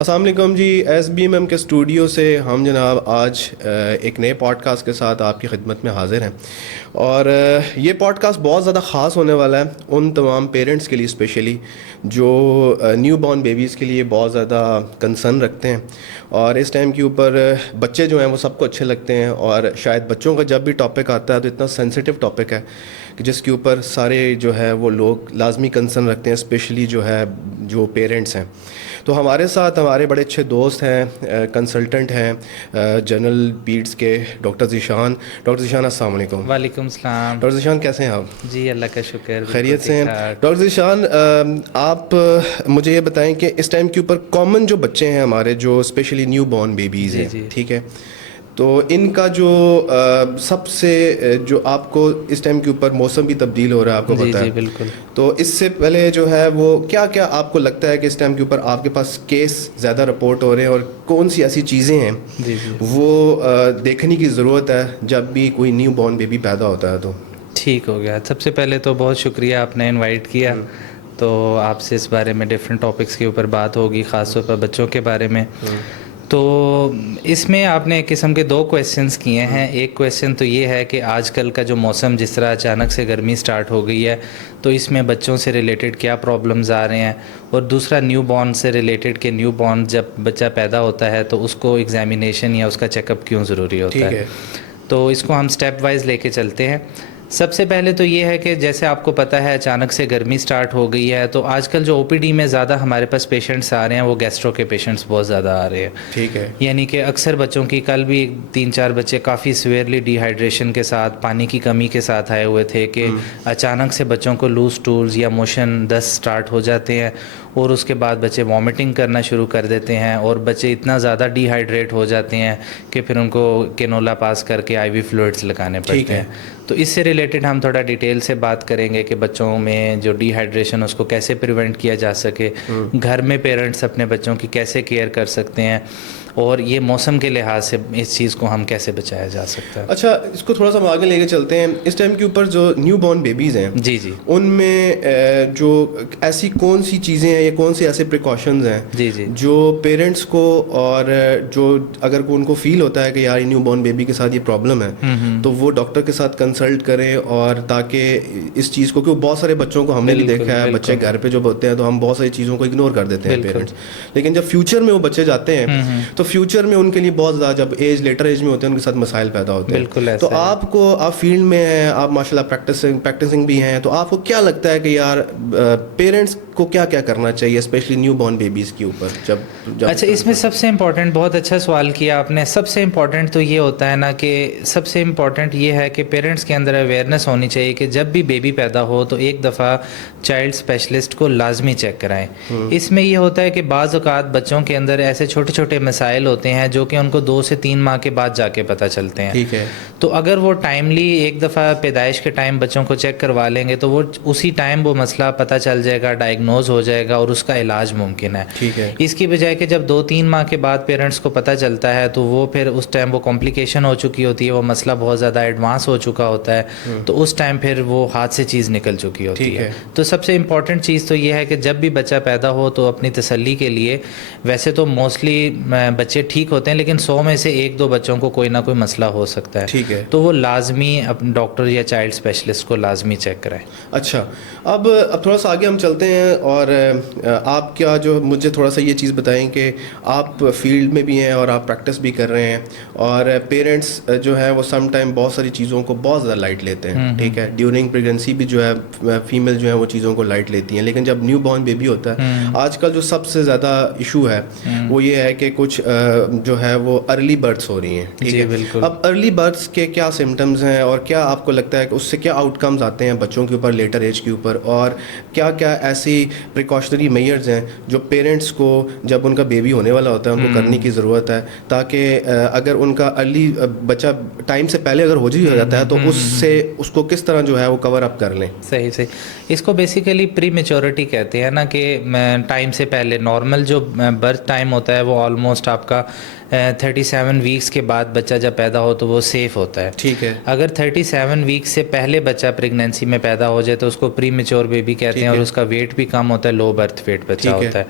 السلام علیکم جی، S B M M کے اسٹوڈیو سے ہم جناب آج ایک نئے پوڈ کاسٹ کے ساتھ آپ کی خدمت میں حاضر ہیں، اور یہ پوڈ کاسٹ بہت زیادہ خاص ہونے والا ہے ان تمام پیرنٹس کے لیے، اسپیشلی جو نیو بورن بیبیز کے لیے بہت زیادہ کنسرن رکھتے ہیں، اور اس ٹائم کے اوپر بچے جو ہیں وہ سب کو اچھے لگتے ہیں، اور شاید بچوں کا جب بھی ٹاپک آتا ہے تو اتنا سینسیٹیو ٹاپک ہے کہ جس کے اوپر سارے جو ہے وہ لوگ لازمی کنسرن رکھتے ہیں، اسپیشلی جو ہے جو پیرنٹس ہیں۔ تو ہمارے ساتھ ہمارے بڑے اچھے دوست ہیں، کنسلٹنٹ ہیں جنرل پیڈس کے، ڈاکٹر ذیشان۔ ڈاکٹر ذیشان السلام علیکم۔ وعلیکم السلام ڈاکٹر ذیشان کیسے ہیں آپ؟ جی، اللہ کا شکر، خیریت سے ہیں؟ ڈاکٹر ذیشان، آپ مجھے یہ بتائیں کہ اس ٹائم کے اوپر کامن جو بچے ہیں ہمارے، جو اسپیشلی نیو بورن بیبیز ہیں، ٹھیک ہے، تو ان کا جو سب سے جو آپ کو اس ٹائم کے اوپر موسم بھی تبدیل ہو رہا ہے، آپ کو پتہ ہے؟ جی بالکل۔ تو اس سے پہلے جو ہے وہ کیا کیا آپ کو لگتا ہے کہ اس ٹائم کے اوپر آپ کے پاس کیس زیادہ رپورٹ ہو رہے ہیں، اور کون سی ایسی چیزیں ہیں وہ دیکھنے کی ضرورت ہے جب بھی کوئی نیو بورن بیبی پیدا ہوتا ہے؟ تو ٹھیک ہو گیا۔ سب سے پہلے تو بہت شکریہ، آپ نے انوائٹ کیا، تو آپ سے اس بارے میں ڈفرینٹ ٹاپکس کے اوپر بات ہوگی، خاص طور پر بچوں کے بارے میں۔ تو اس میں آپ نے ایک قسم کے دو کویسچنس کیے ہیں۔ ایک کویسچن تو یہ ہے کہ آج کل کا جو موسم جس طرح اچانک سے گرمی سٹارٹ ہو گئی ہے، تو اس میں بچوں سے ریلیٹڈ کیا پرابلمز آ رہے ہیں، اور دوسرا نیو بورن سے ریلیٹڈ کہ نیو بورن جب بچہ پیدا ہوتا ہے تو اس کو ایگزامینیشن یا اس کا چیک اپ کیوں ضروری ہوتا ہے۔ تو اس کو ہم اسٹیپ وائز لے کے چلتے ہیں۔ سب سے پہلے تو یہ ہے کہ جیسے آپ کو پتہ ہے اچانک سے گرمی سٹارٹ ہو گئی ہے، تو آج کل جو او پی ڈی میں زیادہ ہمارے پاس پیشنٹس آ رہے ہیں وہ گیسٹرو کے پیشنٹس بہت زیادہ آ رہے ہیں۔ ٹھیک ہے، یعنی کہ اکثر بچوں کی، کل بھی 3-4 بچے کافی سویئرلی ڈی ہائیڈریشن کے ساتھ، پانی کی کمی کے ساتھ آئے ہوئے تھے کہ اچانک سے بچوں کو لوز ٹولز یا موشن دست سٹارٹ ہو جاتے ہیں، اور اس کے بعد بچے وامٹنگ کرنا شروع کر دیتے ہیں، اور بچے اتنا زیادہ ڈی ہائیڈریٹ ہو جاتے ہیں کہ پھر ان کو کینولا پاس کر کے آئی وی فلوئڈز لگانے پڑتے ہیں۔ تو اس سے ریلیٹڈ ہم تھوڑا ڈیٹیل سے بات کریں گے کہ بچوں میں جو ڈی ہائیڈریشن اس کو کیسے پریونٹ کیا جا سکے، گھر میں پیرنٹس اپنے بچوں کی کیسے کیئر کر سکتے ہیں، اور یہ موسم کے لحاظ سے اس چیز کو ہم کیسے بچایا جا سکتا ہے۔ اچھا، اس کو تھوڑا سا ہم آگے لے کے چلتے ہیں۔ اس ٹائم کے اوپر جو نیو بورن بیبیز ہیں، جی ان میں جو ایسی کون سی چیزیں ہیں یا کون سے ایسے پریکاشنز ہیں جو پیرنٹس کو، اور جو اگر ان کو فیل ہوتا ہے کہ یار نیو بورن بیبی کے ساتھ یہ پرابلم ہے، تو وہ ڈاکٹر کے ساتھ کنسلٹ کریں، اور تاکہ اس چیز کو، کیونکہ بہت سارے بچوں کو ہم نے بھی دیکھا ہے، بچے گھر پہ جب ہوتے ہیں تو ہم بہت ساری چیزوں کو اگنور کر دیتے ہیں پیرنٹس، لیکن جب فیوچر میں وہ بچے جاتے ہیں تو فیوچر میں ان کے لیے بہت زیادہ، جب لیٹر ایج میں ہوتے ہیں، ان کے ساتھ مسائل پیدا ہوتے ہیں۔ تو آپ کو، آپ فیلڈ میں ہیں، آپ ماشاء اللہ پریکٹسنگ بھی ہیں، تو آپ کو کیا لگتا ہے کہ یار پیرنٹس کو کیا کیا کرنا چاہیے اسپیشلی نیو بورن بیبیز کے اوپر؟ جب اچھا، اس میں سب سے امپورٹنٹ، بہت اچھا سوال کیا آپ نے، سب سے امپورٹنٹ تو یہ ہوتا ہے نا کہ سب سے امپورٹنٹ یہ ہے کہ پیرنٹس کے اندر اویئرنیس ہونی چاہیے کہ جب بھی بیبی پیدا ہو تو ایک دفعہ چائلڈ اسپیشلسٹ کو لازمی چیک کرائیں۔ اس میں یہ ہوتا ہے کہ بعض اوقات بچوں کے اندر ایسے چھوٹے چھوٹے مسائل ہوتے ہیں جو کہ ان کو 2 سے 3 ماہ کے بعد جا کے پتہ چلتے ہیں۔ ٹھیک ہے، تو اگر وہ ٹائملی ایک دفعہ پیدائش کے ٹائم بچوں کو چیک کروا لیں گے تو وہ اسی ٹائم وہ مسئلہ پتہ چل جائے گا، ڈائگنوز ہو جائے گا، اور اس کا علاج ممکن ہے۔ ٹھیک ہے، اس کی بجائے کہ جب 2-3 ماہ کے بعد پیرنٹس کو پتہ چلتا ہے تو وہ پھر اس ٹائم وہ کمپلیکیشن ہو چکی ہوتی ہے، وہ مسئلہ بہت زیادہ ایڈوانس ہو چکا ہوتا ہے، تو اس ٹائم پھر وہ ہاتھ سے چیز نکل چکی ہوتی ہے۔ تو سب سے امپورٹنٹ چیز تو یہ ہے کہ جب بھی بچہ پیدا ہو تو اپنی تسلی کے لیے، ویسے تو موسٹلی بچے ٹھیک ہوتے ہیں لیکن 100 میں سے 1-2 بچوں کو کوئی نہ کوئی مسئلہ ہو سکتا ہے، ٹھیک ہے، تو وہ لازمی ڈاکٹر یا چائلڈ اسپیشلسٹ کو لازمی چیک کرائیں۔ اچھا، اب تھوڑا سا آگے ہم چلتے ہیں، اور آپ کیا جو مجھے تھوڑا سا یہ چیز بتائیں کہ آپ فیلڈ میں بھی ہیں اور آپ پریکٹس بھی کر رہے ہیں، اور پیرنٹس جو ہے وہ سم ٹائم بہت ساری چیزوں کو بہت زیادہ لائٹ لیتے ہیں، ٹھیک ہے، ڈیورنگ پریگنسی بھی جو ہے فیمیل جو ہے وہ چیزوں کو لائٹ لیتی ہیں، لیکن جب نیو بورن بیبی ہوتا ہے، آج کل جو سب سے زیادہ ایشو ہے وہ یہ ہے کہ کچھ جو ہے وہ ارلی برتھس ہو رہی ہیں، ٹھیک ہے۔ اب ارلی برتھس کے کیا سمٹمز ہیں، اور کیا آپ کو لگتا ہے کہ اس سے کیا آؤٹ کمز آتے ہیں بچوں کے اوپر لیٹر ایج کے اوپر، اور کیا کیا ایسی پریکاشنری میئرز ہیں جو پیرنٹس کو جب ان کا بیبی ہونے والا ہوتا ہے ان کو کرنے کی ضرورت ہے، تاکہ اگر ان کا ارلی بچہ ٹائم سے پہلے اگر ہو جاتا ہے تو اس سے اس کو کس طرح جو ہے وہ کور اپ کر لیں؟ صحیح، اس کو بیسیکلی پری میچورٹی کہتے ہیں نا، کہ ٹائم سے پہلے نارمل جو برتھ ٹائم ہوتا ہے وہ آلموسٹ آپ کا 37 ویکس کے بعد بچہ جب پیدا ہو تو وہ سیف ہوتا ہے، ٹھیک ہے۔ اگر 37 ویکس سے پہلے بچہ پریگنینسی میں پیدا ہو جائے تو اس کو پری میچور بیبی کہتے ہیں، اور اس کا ویٹ بھی کم ہوتا ہے، لو برتھ ویٹ بچہ ہوتا ہے۔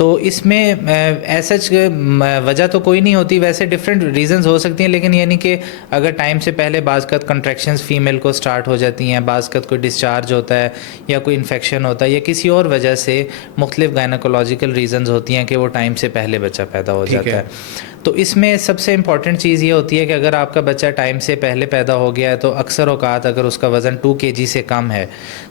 تو اس میں ایسا وجہ تو کوئی نہیں ہوتی, ویسے ڈفرینٹ ریزنز ہو سکتی ہیں, لیکن یعنی کہ اگر ٹائم سے پہلے بعض کا کنٹریکشنز فیمیل کو سٹارٹ ہو جاتی ہیں, بعض کا کوئی ڈسچارج ہوتا ہے یا کوئی انفیکشن ہوتا ہے یا کسی اور وجہ سے مختلف گائنیکولوجیکل ریزنز ہوتی ہیں کہ وہ ٹائم سے پہلے بچہ پیدا ہو جاتا ہے. تو اس میں سب سے امپورٹنٹ چیز یہ ہوتی ہے کہ اگر آپ کا بچہ ٹائم سے پہلے پیدا ہو گیا ہے تو اکثر اوقات اگر اس کا وزن 2 kg سے کم ہے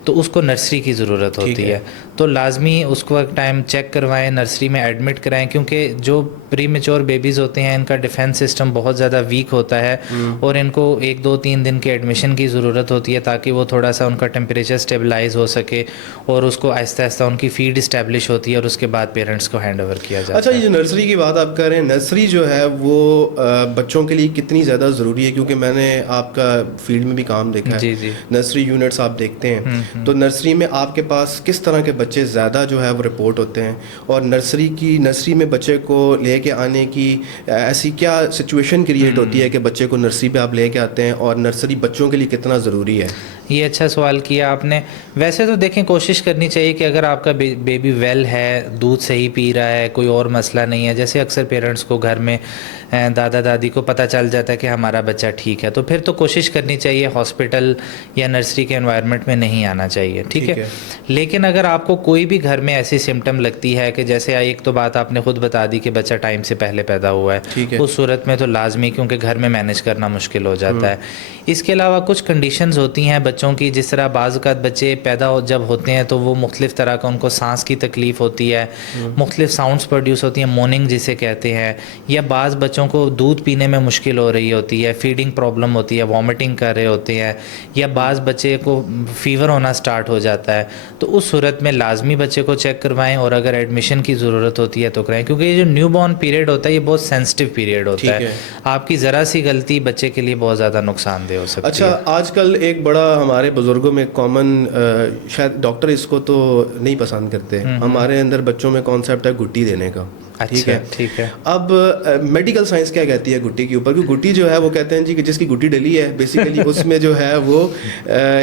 تو اس کو نرسری کی ضرورت ہوتی ہے. تو لازمی اس کو ٹائم چیک کروائیں, نرسری میں ایڈمٹ کرائیں, کیونکہ جو پری میچور بیبیز ہوتے ہیں ان کا ڈیفینس سسٹم بہت زیادہ ویک ہوتا ہے اور ان کو 1-2-3 دن کے ایڈمیشن کی ضرورت ہوتی ہے تاکہ وہ تھوڑا سا ان کا ٹیمپریچر اسٹیبلائز ہو سکے اور اس کو آہستہ آہستہ ان کی فیڈ اسٹیبلش ہوتی ہے اور اس کے بعد پیرنٹس کو ہینڈ اوور کیا جاتا ہے. اچھا, یہ جو نرسری کی بات آپ کر رہے ہیں, نرسری جو ہے وہ بچوں کے لیے کتنی زیادہ ضروری ہے؟ کیونکہ میں نے آپ کا فیلڈ میں بھی کام دیکھا ہے, جی نرسری یونٹس آپ دیکھتے ہیں, تو نرسری میں آپ کے پاس کس طرح کے بچے زیادہ جو ہے وہ رپورٹ ہوتے ہیں, اور نرسری میں بچے کو لے کے آنے کی ایسی کیا سچویشن کریٹ ہوتی ہے کہ بچے کو نرسری پہ آپ لے کے آتے ہیں, اور نرسری بچوں کے لیے کتنا ضروری ہے؟ یہ اچھا سوال کیا آپ نے. ویسے تو دیکھیں کوشش کرنی چاہیے کہ اگر آپ کا بیبی ویل ہے, دودھ صحیح پی رہا ہے, کوئی اور مسئلہ نہیں ہے, جیسے اکثر پیرنٹس کو گھر میں دادا دادی کو پتہ چل جاتا ہے کہ ہمارا بچہ ٹھیک ہے, تو پھر تو کوشش کرنی چاہیے ہاسپٹل یا نرسری کے انوائرمنٹ میں نہیں آنا چاہیے, ٹھیک ہے. لیکن اگر آپ کو کوئی بھی گھر میں ایسی سمٹم لگتی ہے کہ جیسے ایک تو بات آپ نے خود بتا دی کہ بچہ ٹائم سے پہلے پیدا ہوا ہے, اس صورت میں تو لازمی, کیونکہ گھر میں مینیج کرنا مشکل ہو جاتا ہے. اس کے علاوہ کچھ کنڈیشنز ہوتی ہیں بچوں کی, جس طرح بعض اوقات بچے پیدا جب ہوتے ہیں تو وہ مختلف طرح کا ان کو سانس کی تکلیف ہوتی ہے, مختلف ساؤنڈز پروڈیوس ہوتی ہیں, موننگ جسے کہتے ہیں, یا بعض بچوں کو دودھ پینے میں مشکل ہو رہی ہوتی ہے, فیڈنگ پرابلم ہوتی ہے, وامٹنگ کر رہے ہوتے ہیں, یا بعض بچے کو فیور ہونا سٹارٹ ہو جاتا ہے. تو اس صورت میں لازمی بچے کو چیک کروائیں, اور اگر ایڈمیشن کی ضرورت ہوتی ہے تو کرائیں, کیونکہ یہ جو نیو بورن پیریڈ ہوتا ہے یہ بہت سینسٹیو پیریڈ ہوتا ہے. آپ کی ذرا سی غلطی بچے کے لیے بہت زیادہ نقصان دہ ہو سکتی ہے. اچھا, آج کل ایک بڑا ہمارے بزرگوں میں کامن, شاید ڈاکٹر اس کو تو نہیں پسند کرتے, ہمارے اندر بچوں میں کانسیپٹ ہے گٹی دینے کا, ٹھیک ہے. اب میڈیکل سائنس کیا کہتی ہے گٹی کے اوپر؟ کیونکہ گٹی جو ہے وہ کہتے ہیں جی کہ جس کی گٹی ڈلی ہے بیسیکلی اس میں جو ہے وہ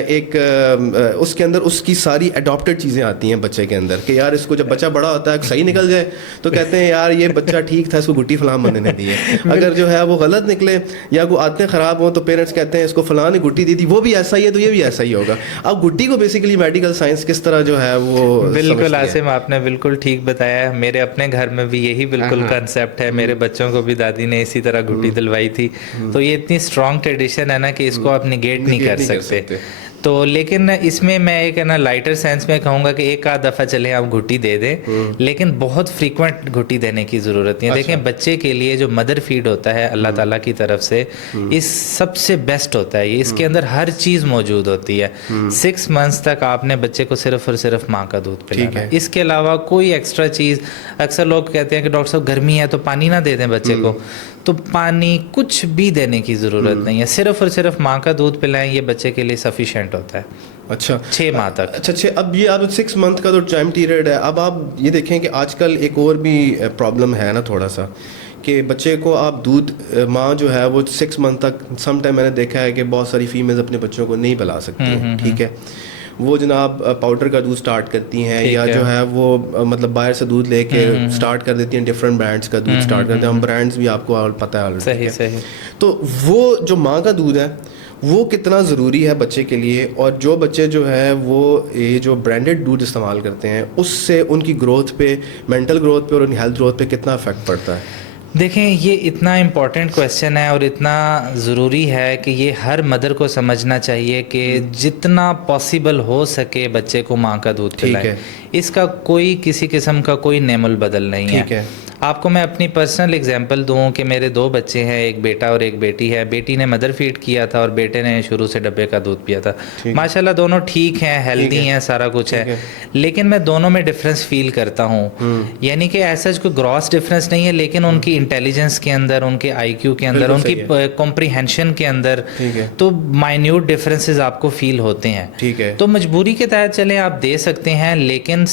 ایک اس کے اندر اس کی ساری اڈاپٹیڈ چیزیں آتی ہیں بچے کے اندر, کہ یار اس کو جب بچہ بڑا ہوتا ہے صحیح نکل جائے تو کہتے ہیں یار یہ بچہ ٹھیک تھا, اس کو گٹی فلاں بندے نے دی ہے. اگر جو ہے وہ غلط نکلے یا کوئی عادتیں خراب ہوں تو پیرنٹس کہتے ہیں اس کو فلاں نے گٹی دی تھی, وہ بھی ایسا ہی ہے تو یہ بھی ایسا ہی ہوگا. اب گٹی کو بیسیکلی میڈیکل سائنس کس طرح جو ہے وہ, بالکل عاصم آپ نے بالکل ٹھیک بتایا. میرے اپنے گھر میں بھی یہی بالکل کنسیپٹ ہے, میرے بچوں کو بھی دادی نے اسی طرح گٹی دلوائی تھی. تو یہ اتنی اسٹرانگ ٹریڈیشن ہے نا کہ اس کو آپ نگیٹ نہیں کر سکتے. تو لیکن اس میں ایک ہے نا لائٹر سینس میں کہوں گا کہ ایک آدھ دفعہ چلیں آپ گھٹی دے دیں, لیکن بہت فریکوینٹ گھٹی دینے کی ضرورت نہیں ہے. دیکھیں بچے کے لیے جو مدر فیڈ ہوتا ہے اللہ تعالیٰ کی طرف سے, اس سب سے بیسٹ ہوتا ہے. اس کے اندر ہر چیز موجود ہوتی ہے. 6 months تک آپ نے بچے کو صرف اور صرف ماں کا دودھ پلانا ہے, اس کے علاوہ کوئی ایکسٹرا چیز. اکثر لوگ کہتے ہیں کہ ڈاکٹر صاحب گرمی ہے تو پانی نہ دے دیں بچے کو, تو پانی کچھ بھی دینے کی ضرورت نہیں ہے, صرف اور صرف ماں کا دودھ پلائیں, یہ بچے کے لیے سفیشینٹ ہوتا ہے. اچھا 6 ماہ تک. اچھا, اب یہ آپ 6 month کا تو ٹائم پیریڈ ہے. اب آپ یہ دیکھیں کہ آج کل ایک اور بھی پرابلم ہے نا تھوڑا سا, کہ بچے کو آپ دودھ, ماں جو ہے وہ 6 month تک, سم ٹائم میں نے دیکھا ہے کہ بہت ساری فیمیلز اپنے بچوں کو نہیں پلا سکتی ہیں, ٹھیک ہے. وہ جناب پاؤڈر کا دودھ سٹارٹ کرتی ہیں, یا جو ہے وہ مطلب باہر سے دودھ لے کے سٹارٹ کر دیتی ہیں, ڈفرینٹ برانڈس کا دودھ سٹارٹ کرتے ہیں. ہم برانڈس بھی آپ کو پتہ ہے. صحیح. تو وہ جو ماں کا دودھ ہے وہ کتنا ضروری ہے بچے کے لیے, اور جو بچے جو ہے وہ یہ جو برانڈیڈ دودھ استعمال کرتے ہیں اس سے ان کی گروتھ پہ, مینٹل گروتھ پہ اور ان کی ہیلتھ گروتھ پہ کتنا افیکٹ پڑتا ہے؟ دیکھیں یہ اتنا امپورٹنٹ کویشچن ہے اور اتنا ضروری ہے کہ یہ ہر مدر کو سمجھنا چاہیے کہ جتنا پاسبل ہو سکے بچے کو ماں کا دودھ پلائیں. اس کا کوئی کسی قسم کا کوئی نعم البدل نہیں ہے. آپ کو میں اپنی پرسنل اگزامپل دوں کہ میرے 2 بچے ہیں, ایک بیٹا اور ایک بیٹی ہے. بیٹی نے مدر فیڈ کیا تھا اور بیٹے نے شروع سے ڈبے کا دودھ پیا تھا. ماشاءاللہ دونوں ٹھیک ہیں, ہیلدی ہیں, سارا کچھ ہے, لیکن میں دونوں میں ڈفرینس فیل کرتا ہوں. یعنی کہ ایسا کوئی گراس ڈفرینس نہیں ہے, لیکن ان کی انٹیلیجنس کے اندر, ان کے آئی کیو کے اندر, ان کی کمپریہنشن کے اندر تو مائنیوٹ ڈفرینسز آپ کو فیل ہوتے ہیں. تو مجبوری کے تحت چلیں آپ دے سکتے ہیں, لیکن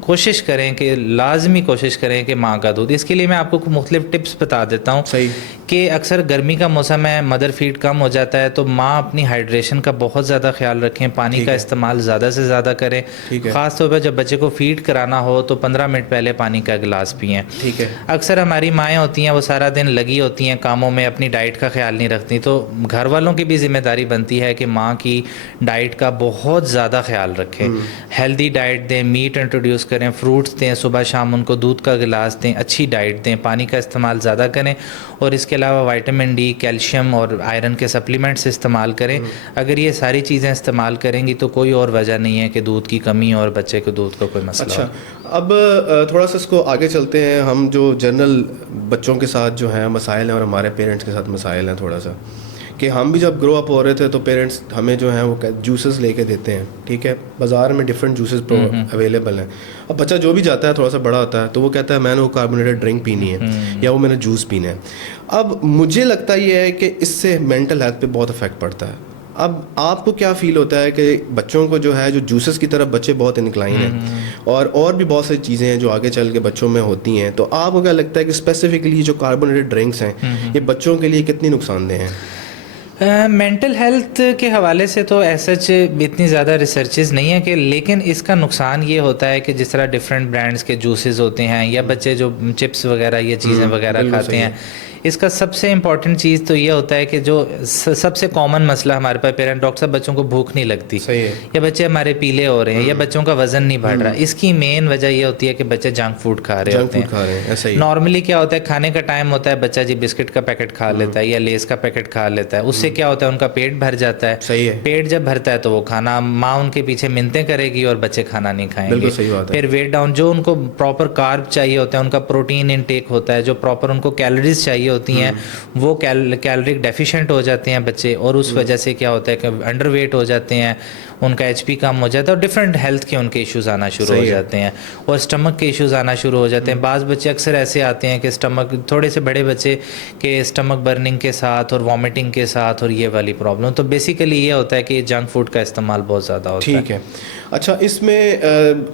کوشش کریں کہ لازمی کوشش کریں کہ ماں کا دودھ. اس کے لیے میں آپ کو مختلف ٹپس بتا دیتا ہوں. صحیح. کہ اکثر گرمی کا موسم ہے, مدر فیڈ کم ہو جاتا ہے, تو ماں اپنی ہائیڈریشن کا بہت زیادہ خیال رکھیں, پانی کا استعمال زیادہ سے زیادہ کریں. خاص طور پر جب بچے کو فیڈ کرانا ہو تو 15 منٹ پہلے پانی کا گلاس پئیں. ٹھیک ہے. اکثر ہماری مائیں ہوتی ہیں وہ سارا دن لگی ہوتی ہیں کاموں میں, اپنی ڈائٹ کا خیال نہیں رکھتی, تو گھر والوں کی بھی ذمہ داری بنتی ہے کہ ماں کی ڈائٹ کا بہت زیادہ خیال رکھیں. ہیلدی ڈائٹ دیں, میٹ انٹروڈیوس کریں, فروٹس دیں, صبح شام ان کو دودھ کا گلاس دیں, اچھی ڈائٹ دیں, پانی کا استعمال زیادہ کریں, اور اس کے علاوہ وائٹامن ڈی, کیلشیم اور آئرن کے سپلیمنٹس استعمال کریں. اگر یہ ساری چیزیں استعمال کریں گی تو کوئی اور وجہ نہیں ہے کہ دودھ کی کمی اور بچے کو دودھ کا کوئی مسئلہ ہو. اچھا, اب تھوڑا سا اس کو آگے چلتے ہیں. ہم جو جنرل بچوں کے ساتھ جو ہیں مسائل ہیں اور ہمارے پیرنٹس کے ساتھ مسائل ہیں, تھوڑا سا کہ ہم بھی جب گرو اپ ہو رہے تھے تو پیرنٹس ہمیں جو ہیں وہ جوسز لے کے دیتے ہیں. ٹھیک ہے, بازار میں ڈفرینٹ جوسز اویلیبل ہیں. اب بچہ جو بھی جاتا ہے تھوڑا سا بڑا ہوتا ہے تو وہ کہتا ہے میں نے وہ کاربونیٹڈ ڈرنک پینی ہے یا وہ میں نے جوس پینا ہے. اب مجھے لگتا یہ ہے کہ اس سے مینٹل ہیلتھ پہ بہت افیکٹ پڑتا ہے. اب آپ کو کیا فیل ہوتا ہے کہ بچوں کو جو ہے جو جوسز کی طرف بچے بہت انکلائن ہیں اور بھی بہت ساری چیزیں ہیں جو آگے چل کے بچوں میں ہوتی ہیں, تو آپ کو کیا لگتا ہے کہ اسپیسیفکلی جو کاربونیٹڈ ڈرنکس ہیں یہ بچوں کے لیے کتنی نقصان دہ ہیں؟ مینٹل ہیلتھ کے حوالے سے تو ایسا اتنی زیادہ ریسرچز نہیں ہے کہ, لیکن اس کا نقصان یہ ہوتا ہے کہ جس طرح ڈفرینٹ برانڈس کے جوسز ہوتے ہیں یا بچے جو چپس وغیرہ یہ چیزیں وغیرہ کھاتے ہیں, اس کا سب سے امپورٹنٹ چیز تو یہ ہوتا ہے کہ جو سب سے کامن مسئلہ ہمارے پاس پیرنٹ ڈاکٹر صاحب بچوں کو بھوک نہیں لگتی یا بچے ہمارے پیلے ہو رہے ہیں یا بچوں کا وزن نہیں بڑھ رہا. اس کی مین وجہ یہ ہوتی ہے کہ بچے جنک فوڈ کھا رہے ہوتے ہیں. نارملی کیا ہوتا ہے, کھانے کا ٹائم ہوتا ہے, بچہ جی بسکٹ کا پیکٹ کھا لیتا ہے یا لیز کا پیکٹ کھا لیتا ہے. اس سے کیا ہوتا ہے ان کا پیٹ بھر جاتا ہے. پیٹ جب بھرتا ہے تو وہ کھانا ماں ان کے پیچھے منتیں کرے گی اور بچے کھانا نہیں کھائیں گے. پھر ویٹ ڈاؤن, جو ان کو پراپر کارب چاہیے ہوتا ہے, ان کا پروٹین انٹیک ہوتا ہے, جو پراپر ان کو کیلوریز چاہیے ہوتی ہیں وہ کیلوریک ڈیفیشینٹ ہو جاتے ہیں بچے, اور اس وجہ سے کیا ہوتا ہے کہ انڈر ویٹ ہو جاتے ہیں, ان کا ایچ پی کم ہو جاتا ہے اور ڈفرینٹ ہیلتھ کے ان کے ایشوز آنا شروع ہو جاتے ہیں اور اسٹمک کے ایشوز آنا شروع ہو جاتے ہیں. بعض بچے اکثر ایسے آتے ہیں کہ اسٹمک, تھوڑے سے بڑے بچے کہ اسٹمک برننگ کے ساتھ اور وامٹنگ کے ساتھ اور یہ والی پرابلم. تو بیسیکلی یہ ہوتا ہے کہ جنک فوڈ کا استعمال بہت زیادہ ہوتا ہے. ٹھیک ہے. اچھا, اس میں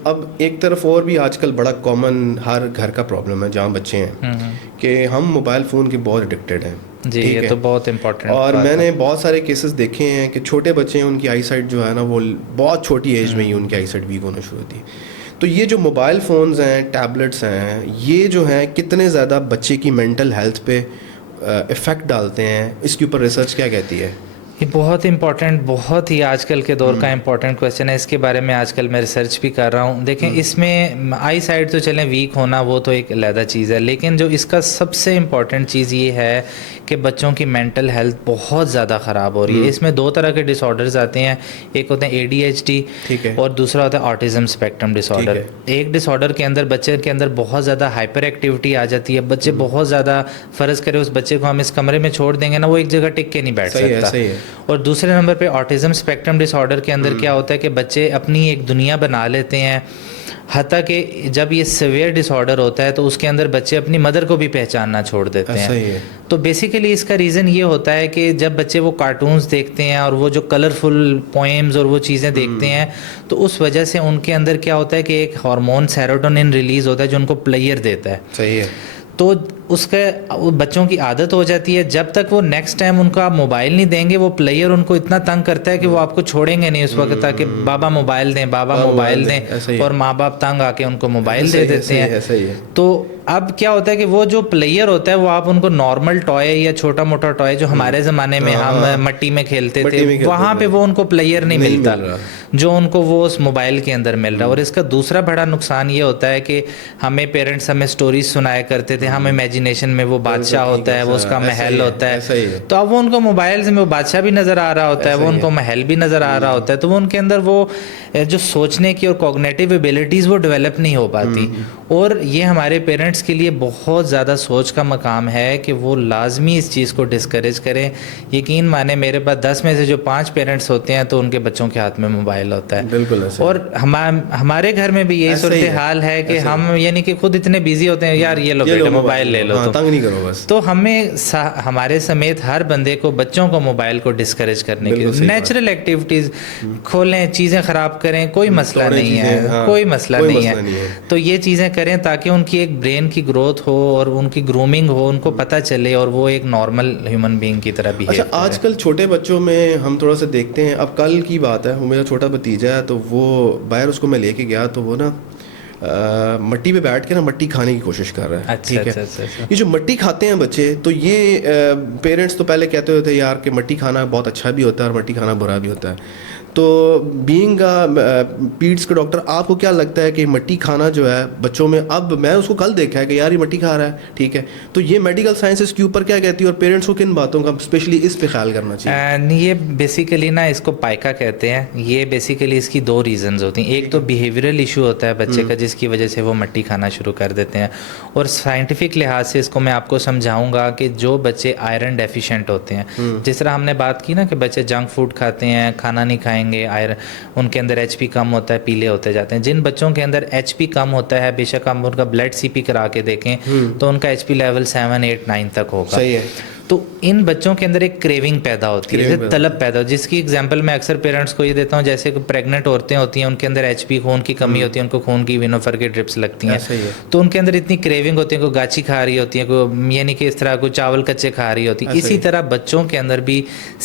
اب ایک طرف اور بھی آج کل بڑا کامن ہر گھر کا پرابلم ہے جہاں بچے ہیں کہ ہم موبائل فون کے بہت ایڈکٹیڈ ہیں. جی, یہ تو بہت امپورٹنٹ. اور میں نے بہت سارے کیسز دیکھے ہیں کہ چھوٹے بچے ہیں, ان کی آئی سائٹ جو ہے نا وہ بہت چھوٹی ایج میں ہی ان کی آئی سائٹ ویک ہونا شروع ہوتی ہے. تو یہ جو موبائل فونز ہیں, ٹیبلٹس ہیں, یہ جو ہیں کتنے زیادہ بچے کی مینٹل ہیلتھ پہ افیکٹ ڈالتے ہیں, اس کے اوپر ریسرچ کیا کہتی ہے؟ یہ بہت امپورٹنٹ, بہت ہی آج کل کے دور کا امپورٹنٹ کویشچن ہے. اس کے بارے میں آج کل میں ریسرچ بھی کر رہا ہوں. دیکھیں, اس میں آئی سائٹ تو چلیں ویک ہونا وہ تو ایک علیحدہ چیز ہے, لیکن جو اس کا سب سے امپورٹنٹ چیز یہ ہے کہ بچوں کی مینٹل ہیلتھ بہت زیادہ خراب ہو رہی ہے. اس میں دو طرح کے ڈس آرڈرز آتے ہیں, ایک ہوتے ہیں ADHD اور دوسرا ہوتا ہے آٹزم اسپیکٹرم ڈس آرڈر. ایک ڈس آرڈر کے اندر بچے کے اندر بہت زیادہ ہائپر ایکٹیویٹی آ جاتی ہے. بچے بہت زیادہ, فرض کرے اس بچے کو ہم اس کمرے میں چھوڑ دیں گے نا, وہ ایک جگہ ٹک کے نہیں بیٹھ سکتا. اور دوسرے نمبر پہ آٹزم اسپیکٹرم ڈس آرڈر کے اندر کیا ہوتا ہے کہ بچے اپنی ایک دنیا بنا لیتے ہیں, حتیٰ کہ جب یہ سیویئر ڈس آرڈر ہوتا ہے تو اس کے اندر بچے اپنی مدر کو بھی پہچاننا چھوڑ دیتے ہیں. تو بیسیکلی اس کا ریزن یہ ہوتا ہے کہ جب بچے وہ کارٹونز دیکھتے ہیں اور وہ جو کلرفل پوئمز اور وہ چیزیں دیکھتے ہیں تو اس وجہ سے ان کے اندر کیا ہوتا ہے کہ ایک ہارمون سیروٹونن ریلیز ہوتا ہے جو ان کو پلیئر دیتا ہے. صحیح ہے. تو اس کا بچوں کی عادت ہو جاتی ہے, جب تک وہ نیکسٹ ٹائم ان کو آپ موبائل نہیں دیں گے وہ پلیئر ان کو اتنا تنگ کرتا ہے کہ وہ آپ کو چھوڑیں گے نہیں اس وقت تک کہ بابا موبائل دیں, بابا موبائل دیں, اور ماں باپ تنگ آ کے ان کو موبائل دے دیتے ہیں. تو اب کیا ہوتا ہے کہ وہ جو پلیئر ہوتا ہے وہ آپ ان کو نارمل ٹوائے یا چھوٹا موٹا ٹوائے جو ہمارے زمانے میں ہم مٹی میں کھیلتے تھے وہاں پہ وہ ان کو پلیئر نہیں ملتا جو ان کو وہ اس موبائل کے اندر مل رہا. اور اس کا دوسرا بڑا نقصان یہ ہوتا ہے کہ ہمیں پیرنٹس ہمیں سٹوریز سنایا کرتے تھے, ہم امیجینیشن میں وہ بادشاہ ہوتا ہے, وہ اس کا محل ہوتا ہے, تو اب وہ ان کو موبائل میں وہ بادشاہ بھی نظر آ رہا ہوتا ہے, وہ ان کو محل بھی نظر آ رہا ہوتا ہے, تو وہ ان کے اندر وہ جو سوچنے کی اور کوگنیٹیو ایبلٹیز وہ ڈیولپ نہیں ہو پاتی. اور یہ ہمارے پیرنٹس کے لیے بہت زیادہ سوچ کا مقام ہے کہ وہ لازمی اس چیز کو ڈسکریج کریں. یقین مانے میرے پاس 10 میں سے جو 5 پیرنٹس ہوتے ہیں تو ان کے بچوں کے ہاتھ میں موبائل ہوتا ہے. بالکل. اور ہمارے گھر میں بھی یہی صورتحال ہے کہ ہم یعنی کہ خود اتنے بیزی ہوتے ہیں, یار یہ لو بیٹے موبائل لے لو تم, تنگ نہیں کرو بس. تو ہمیں ہمارے سمیت ہر بندے کو بچوں کو موبائل کو ڈسکریج کرنے کے نیچرل ایکٹیویٹیز کھولیں, چیزیں خراب کریں, کوئی مسئلہ نہیں ہے, کوئی مسئلہ نہیں ہے. تو یہ چیزیں کریں تاکہ ان کی ایک برین کی گروتھ ہو اور ان کی گرومنگ ہو, ان کو پتہ چلے اور وہ ایک نارمل ہیومن بینگ کی طرح بھی. اچھا, آج کل چھوٹے بچوں میں ہم تھوڑا سا دیکھتے ہیں, اب کل کی بات ہے, وہ میرا چھوٹا بھتیجا ہے, تو وہ باہر اس کو میں لے کے گیا, تو وہ نا مٹی پہ بیٹھ کے نا مٹی کھانے کی کوشش کر رہا ہے. ٹھیک ہے, یہ جو مٹی کھاتے ہیں بچے, تو یہ پیرنٹس تو پہلے کہتے ہوتے تھے یار کہ مٹی کھانا بہت اچھا بھی ہوتا ہے اور مٹی کھانا برا بھی ہوتا ہے. تو بینگ پیڈس کے ڈاکٹر, آپ کو کیا لگتا ہے کہ مٹی کھانا جو ہے بچوں میں, اب میں اس کو کل دیکھا ہے کہ یار یہ مٹی کھا رہا ہے, ٹھیک ہے, تو یہ میڈیکل سائنسز کے اوپر کیا کہتی ہے اور پیرنٹس کو کن باتوں کا اسپیشلی اس پہ خیال کرنا چاہیے؟ یہ بیسیکلی نا اس کو پائکا کہتے ہیں. یہ بیسیکلی اس کی دو ریزنز ہوتی ہیں. ایک تو بیہیویئرل ایشو ہوتا ہے بچے کا جس کی وجہ سے وہ مٹی کھانا شروع کر دیتے ہیں, اور سائنٹیفک لحاظ سے اس کو میں آپ کو سمجھاؤں گا کہ جو بچے آئرن ڈیفیشینٹ ہوتے ہیں, جس طرح ہم نے بات کی نا کہ بچے جنک فوڈ کھاتے ہیں, کھانا نہیں کھائیں گے, ان کے اندر ایچ پی کم ہوتا ہے, پیلے ہوتے جاتے ہیں. جن بچوں کے اندر ایچ پی کم ہوتا ہے, بے شک ہم ان کا بلڈ سی پی کرا کے دیکھیں تو ان کا ایچ پی لیول 7, 8, 9 تک ہوگا. صحیح ہے. تو ان بچوں کے اندر ایک کریونگ پیدا ہوتی ہے, طلب پیدا ہوتی ہے, جس کی ایگزامپل میں اکثر پیرنٹس کو یہ دیتا ہوں, جیسے کہ پریگننٹ عورتیں ہوتی ہیں, ان کے اندر ایچ پی خون کی کمی ہوتی ہے, ان کو خون کی وینوفر کی ڈرپس لگتی ہیں, تو ان کے اندر اتنی کریونگ ہوتی ہے, کوئی گاچی کھا رہی ہوتی ہے, کوئی یعنی کہ اس طرح کوئی چاول کچے کھا رہی ہوتی ہے. اسی طرح بچوں کے اندر بھی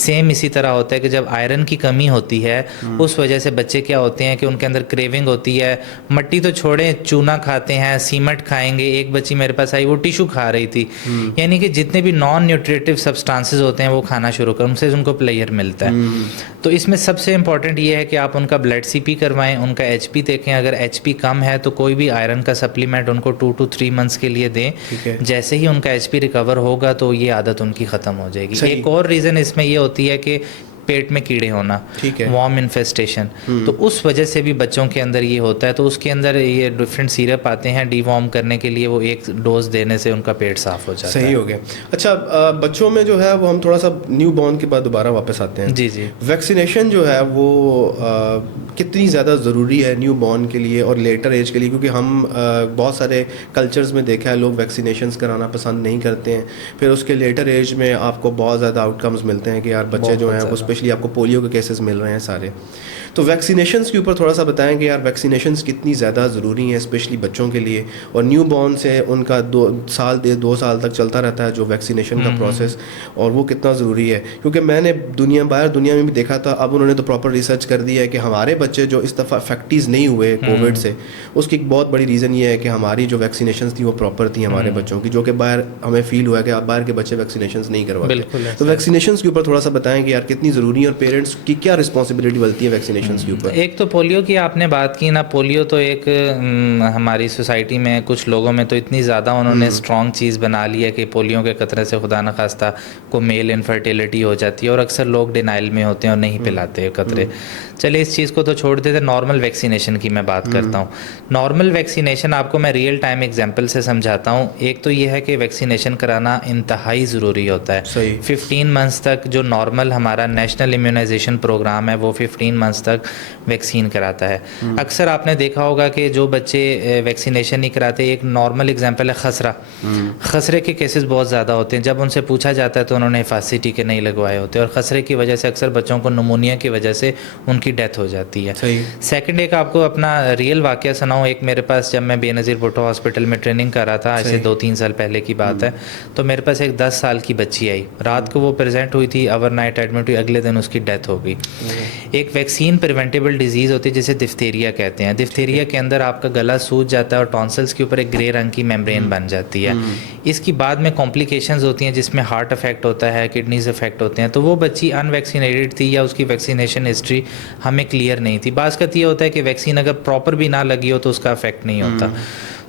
سیم اسی طرح ہوتا ہے کہ جب آئرن کی کمی ہوتی ہے اس وجہ سے بچے کیا ہوتے ہیں کہ ان کے اندر کریونگ ہوتی ہے. مٹی تو چھوڑیں, چونا کھاتے ہیں, سیمنٹ کھائیں گے. ایک بچی میرے پاس آئی, وہ ٹیشو کھا رہی تھی, یعنی کہ جتنے بھی نان نیوٹریٹو سبسٹانس ہوتے ہیں وہ کھانا شروع کر, ان سے ان کو پلیئر ملتا ہے. تو اس میں سب سے امپورٹنٹ یہ ہے کہ آپ ان کا بلڈ سی پی کروائیں, ان کا ایچ پی دیکھیں. اگر ایچ پی کم ہے تو کوئی بھی آئرن کا سپلیمنٹ ان کو 2 to 3 منتھس کے لیے دیں. جیسے ہی ان کا ایچ پی ریکور ہوگا تو یہ عادت ان کی ختم ہو جائے گی. ایک اور ریزن اس میں یہ ہوتی ہے کہ پیٹ میں کیڑے ہونا, وارم انفیسٹیشن, تو اس وجہ سے بھی بچوں کے اندر یہ ہوتا ہے. تو اس کے اندر یہ ڈفرینٹ سیرپ آتے ہیں ڈی وارم کرنے کے لیے, وہ ایک ڈوز دینے سے ان کا پیٹ صاف ہو جاتا ہے. صحیح ہو گیا. اچھا, بچوں میں جو ہے وہ ہم تھوڑا سا نیو بورن کے بعد دوبارہ واپس آتے ہیں. جی جی. ویکسینیشن جو ہے وہ کتنی زیادہ ضروری ہے نیو بورن کے لیے اور لیٹر ایج کے لیے؟ کیونکہ ہم بہت سارے کلچرز میں دیکھا ہے لوگ ویکسینیشنز کرانا پسند نہیں کرتے ہیں, پھر اس کے لیٹر ایج میں آپ کو بہت زیادہ آؤٹ کمز ملتے ہیں کہ یار بچے جو ہیں وہ اسپیشلی آپ کو پولیو کے کیسز مل رہے ہیں سارے. تو ویکسینیشنز کے اوپر تھوڑا سا بتائیں کہ یار ویکسینیشنز کتنی زیادہ ضروری ہیں اسپیشلی بچوں کے لیے, اور نیو بورن سے ان کا 2 سال تک چلتا رہتا ہے جو ویکسینیشن کا پروسیس, اور وہ کتنا ضروری ہے. کیونکہ میں نے باہر دنیا میں بھی دیکھا تھا, اب انہوں نے تو پراپر ریسرچ کر دی ہے کہ ہمارے بچے جو اس دفعہ افیکٹیز نہیں ہوئے کووڈ سے, اس کی ایک بہت بڑی ریزن یہ ہے کہ ہماری جو ویکسینیشنز تھیں وہ پراپر تھیں ہمارے بچوں کی, جو کہ باہر ہمیں فیل ہوا کہ آپ باہر کے بچے ویکسینیشنز نہیں کرواتے. تو ویکسینیشنز کے اوپر تھوڑا سا بتائیں کہ یار کتنی ضروری ہے اور پیرنٹس کی کیا رسپانسبلٹی بنتی ہے ویکسینیشنز کے اوپر. ایک تو پولیو کی آپ نے بات کی نا, پولیو تو ایک ہماری سوسائٹی میں کچھ لوگوں میں تو اتنی زیادہ انہوں نے اسٹرانگ چیز بنا لی ہے کہ پولیو کے قطرے سے خدا نخواستہ کو میل انفرٹیلٹی ہو جاتی ہے, اور اکثر لوگ ڈینائل میں ہوتے ہیں اور نہیں پلاتے قطرے. چلے اس چیز کو تو چھوڑ دیتے, نارمل ویکسینیشن کی میں بات کرتا ہوں. نارمل ویکسینیشن آپ کو میں ریئل ٹائم ایگزامپل سے سمجھاتا ہوں. ایک تو یہ ہے کہ ویکسینیشن کرانا انتہائی ضروری ہوتا ہے. 15 منتھس تک جو نارمل ہمارا نیشنل امیونائزیشن پروگرام ہے وہ 15 منتھس تک ویکسین کراتا ہے. اکثر آپ نے دیکھا ہوگا کہ جو بچے ویکسینیشن نہیں کراتے, ایک نارمل ایگزامپل ہے خسرہ. خسرے کے کیسز بہت زیادہ ہوتے ہیں, جب ان سے پوچھا جاتا ہے تو انہوں نے حفاظتی ٹیکے نہیں لگوائے ہوتے, اور خسرے کی وجہ سے اکثر بچوں کو نمونیا کی وجہ سے ان کی ڈیتھ ہو جاتی ہے. سیکنڈ, ایک آپ کو اپنا ریئل واقعہ سناؤں. ایک میرے پاس جب میں بے نظیر بھٹو ہاسپٹل میں ٹریننگ کر رہا تھا, ایسے 2-3 سال پہلے کی بات ہے, تو میرے پاس ایک 10 سال کی بچی آئی. رات کو وہ پریزنٹ ہوئی تھی, اوور نائٹ ایڈمٹ ہوئی, اگلے دن اس کی ڈیتھ ہو گئی. ایک ویکسین پریونٹیبل ڈیزیز ہوتی ہے جسے ڈفتیریا کہتے ہیں. ڈفتیریا کے اندر آپ کا گلا سوج جاتا ہے اور ٹونسلس کے اوپر ایک گرے رنگ کی میمبرین بن جاتی ہے. اس کی بعد میں کمپلیکیشنز ہوتی ہیں جس میں ہارٹ افیکٹ ہوتا ہے, کڈنیز افیکٹ ہوتے ہیں. تو وہ بچی ان ویکسینیٹڈ تھی یا اس کی ویکسینیشن ہسٹری ہمیں کلیئر نہیں تھی. بعض کا یہ ہوتا ہے کہ ویکسین اگر پراپر بھی نہ لگی ہو تو اس کا افیکٹ نہیں ہوتا.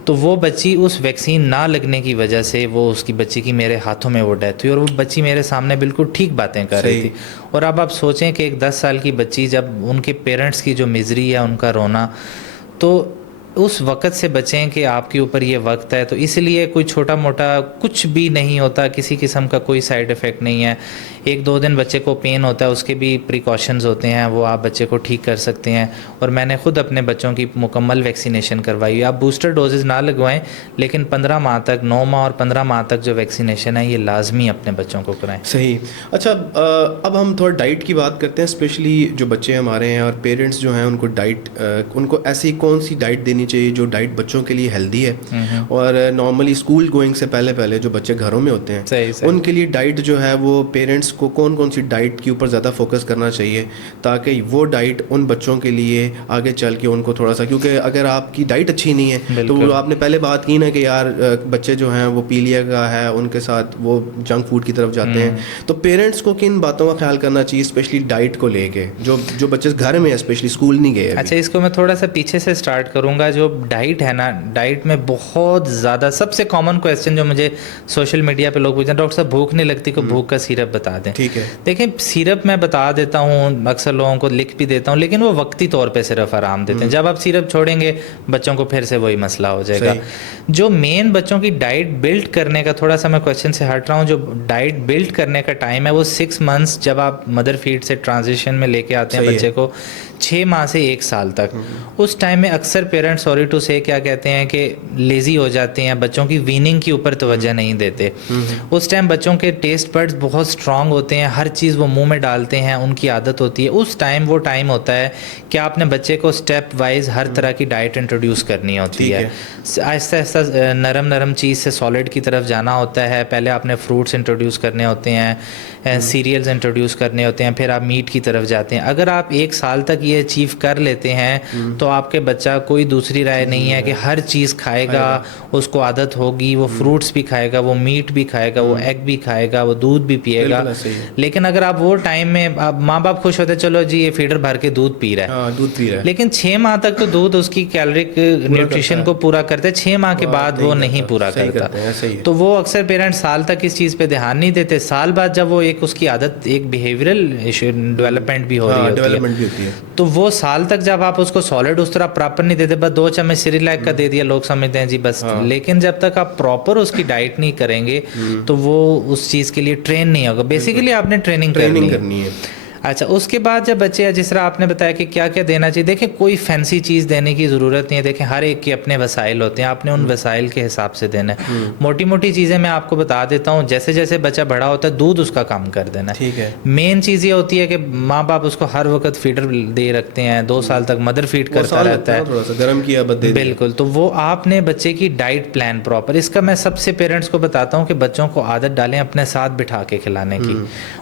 تو وہ بچی اس ویکسین نہ لگنے کی وجہ سے وہ اس کی بچی کی میرے ہاتھوں میں وہ ڈیتھ ہوئی, اور وہ بچی میرے سامنے بالکل ٹھیک باتیں کر رہی تھی. اور اب آپ سوچیں کہ ایک 10 سال کی بچی, جب ان کے پیرنٹس کی جو مزری ہے, ان کا رونا, تو اس وقت سے بچیں کہ آپ کے اوپر یہ وقت ہے. تو اس لیے کوئی چھوٹا موٹا کچھ بھی نہیں ہوتا, کسی قسم کا کوئی سائیڈ افیکٹ نہیں ہے. 1-2 دن بچے کو پین ہوتا ہے, اس کے بھی پریکاشنز ہوتے ہیں, وہ آپ بچے کو ٹھیک کر سکتے ہیں. اور میں نے خود اپنے بچوں کی مکمل ویکسینیشن کروائی ہے. آپ بوسٹر ڈوزز نہ لگوائیں, لیکن 15 ماہ تک, 9 ماہ اور 15 ماہ تک جو ویکسینیشن ہے یہ لازمی اپنے بچوں کو کرائیں. صحیح. اچھا, اب ہم تھوڑا ڈائٹ کی بات کرتے ہیں. اسپیشلی جو بچے ہمارے ہیں اور پیرنٹس جو ہیں ان کو ڈائٹ, ان کو ایسی کون سی ڈائٹ دینی چاہیے جو ڈائٹ بچوں کے لیے ہیلدی ہے, اور نارملی اسکول گوئنگ سے پہلے جو بچے گھروں میں ہوتے ہیں صحیح. ان کے لیے ڈائٹ جو ہے وہ پیرنٹس کو کون سی ڈائٹ کے اوپر زیادہ فوکس کرنا چاہیے, تاکہ وہ ڈائٹ ان بچوں کے لیے آگے چل کے ان کو تھوڑا سا, کیونکہ اگر آپ کی ڈائٹ اچھی نہیں ہے تو وہ آپ نے پہلے بات کی نا کہ یار بچے جو ہیں وہ پیلیا کا ہے, ان کے ساتھ وہ جنک فوڈ کی طرف جاتے ہیں. تو پیرنٹس کو کن باتوں کا خیال کرنا چاہیے اسپیشلی ڈائٹ کو لے کے, جو بچے گھر میں اسپیشلی اسکول نہیں گئے؟ اچھا, اس کو میں تھوڑا سا پیچھے سے سٹارٹ کروں گا. جو ڈائٹ ہے نا, ڈائٹ میں بہت زیادہ سب سے کامن کویسچن جو مجھے سوشل میڈیا پہ لوگ پوچھتے ہیں, ڈاکٹر صاحب بھوک نہیں لگتی, کو بھوک کا سیرپ بتا دیں. ٹھیک ہے, دیکھیں سیرپ میں بتا دیتا ہوں, اکثر لوگوں کو لکھ بھی دیتا ہوں, لیکن وہ وقتی طور پہ صرف آرام دیتے ہیں. جب آپ سیرپ چھوڑیں گے بچوں کو پھر سے وہی مسئلہ ہو جائے گا. جو مین بچوں کی ڈائٹ بلڈ کرنے کا, تھوڑا سا میں کویسچن سے ہٹ رہا ہوں, جو ڈائٹ بلڈ کرنے کا ٹائم ہے وہ 6 منتھس, جب آپ مدر فیڈ سے ٹرانزیشن میں لے کے آتے ہیں بچے کو 6 ماہ سے 1 سال تک. اس ٹائم میں اکثر پیرنٹس سوری ٹو سے کیا کہتے ہیں کہ لیزی ہو جاتے ہیں, بچوں کی ویننگ کے اوپر توجہ نہیں دیتے. اس ٹائم بچوں کے ٹیسٹ بڈز بہت اسٹرانگ ہوتے ہیں, ہر چیز وہ منہ میں ڈالتے ہیں, ان کی عادت ہوتی ہے. اس ٹائم وہ ٹائم ہوتا ہے کہ آپ نے بچے کو اسٹیپ وائز ہر طرح کی ڈائٹ انٹروڈیوس کرنی ہوتی ہے. آہستہ آہستہ نرم چیز سے سالڈ کی طرف جانا ہوتا ہے. پہلے آپ نے فروٹس انٹروڈیوس کرنے ہوتے ہیں, سیریلز انٹروڈیوس کرنے ہوتے ہیں, پھر آپ میٹ کی طرف جاتے ہیں. اگر آپ 1 سال تک یہ اچیو کر لیتے ہیں تو آپ کے بچہ کوئی دوسری رائے نہیں ہے کہ ہر چیز کھائے گا, اس کو عادت ہوگی, وہ فروٹس بھی کھائے گا, وہ میٹ بھی کھائے گا, وہ ایگ بھی کھائے گا, وہ دودھ بھی پیے گا. لیکن اگر آپ وہ ٹائم میں, اب ماں باپ خوش ہوتے چلو جی یہ فیڈر بھر کے دودھ پی رہا ہے, لیکن 6 ماہ تک تو دودھ اس کی کیلورک نیوٹریشن کو پورا کرتے, 6 ماہ کے بعد وہ نہیں پورا کرتا. تو وہ اکثر پیرنٹ سال تک اس چیز پہ دھیان نہیں دیتے. سال بعد جب وہ ایک اس کی عادت, ایک بیہیویئرل ڈیولپمنٹ بھی ہو رہی ہوتی ہے, تو وہ سال تک جب آپ اس کو سالڈ اس طرح پراپر نہیں دیتے, بس 2 چمچ سیریلیک کا دے دیا, لوگ سمجھتے ہیں جی بس. لیکن جب تک آپ پراپر اس کی ڈائٹ نہیں کریں گے تو وہ اس چیز کے لیے ٹرین نہیں ہوگا. بیسیکلی آپ نے ٹریننگ کرنی ہے. اچھا, اس کے بعد جب بچے, جس طرح آپ نے بتایا کہ کیا کیا دینا چاہیے, دیکھیں کوئی فینسی چیز دینے کی ضرورت نہیں ہے. دیکھیں ہر ایک کے اپنے وسائل ہوتے ہیں, آپ نے ان وسائل کے حساب سے دینا ہے. موٹی چیزیں میں آپ کو بتا دیتا ہوں, جیسے جیسے بچہ بڑا ہوتا ہے دودھ اس کا کم کر دینا. ٹھیک ہے. مین چیز یہ ہوتی ہے کہ ماں باپ اس کو ہر وقت فیڈر دے رکھتے ہیں, 2 سال تک مدر فیڈ کرتا رہتا ہے, تھوڑا سا گرم کیا بالکل. تو وہ آپ نے بچے کی ڈائٹ پلان پراپر, اس کا میں سب سے پیرنٹس کو بتاتا ہوں کہ بچوں کو عادت ڈالیں اپنے ساتھ بٹھا کے کھلانے کی.